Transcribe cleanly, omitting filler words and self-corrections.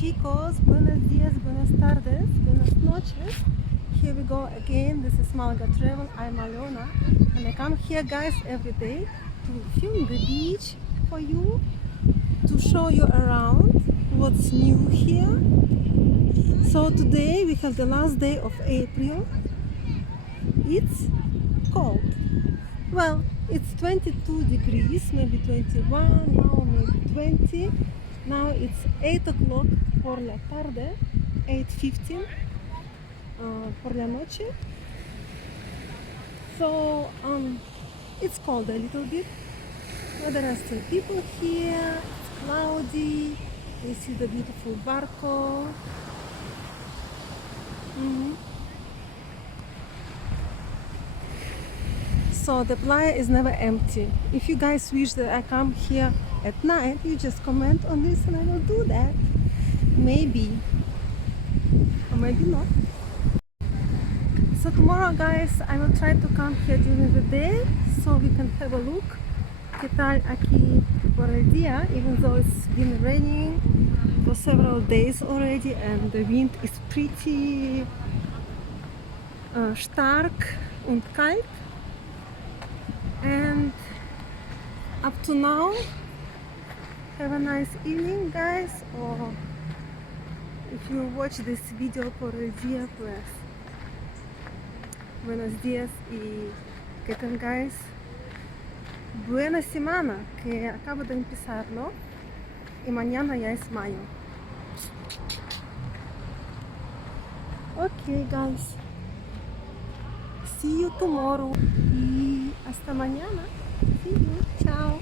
chicos, buenos días, buenas tardes, buenas noches. Here we go again. This is Malaga Travel. I'm Alona, and I come here, guys, every day to film the beach for you, to show you around what's new here. So today we have the last day of April. It's cold. Well, it's 22 degrees, maybe 21, now maybe 20. Now it's 8 o'clock por la tarde, 8:15 por la noche. So it's cold a little bit, but there are still people here. It's cloudy. You see the beautiful barco. So the playa is never empty. If you guys wish that I come here at night, you just comment on this and I will do that. Maybe. Or maybe not. So tomorrow, guys, I will try to come here during the day so we can have a look. ¿Qué tal aquí por el día? Even though it's been raining for several days already and the wind is pretty stark und kalt. And up to now, have a nice evening, guys, or if you watch this video por el día, pues buenos días y que tengáis buena semana, que acabo de empezar, ¿no? Y mañana ya es mayo. Okay, guys, see you tomorrow y hasta mañana. See you, chao.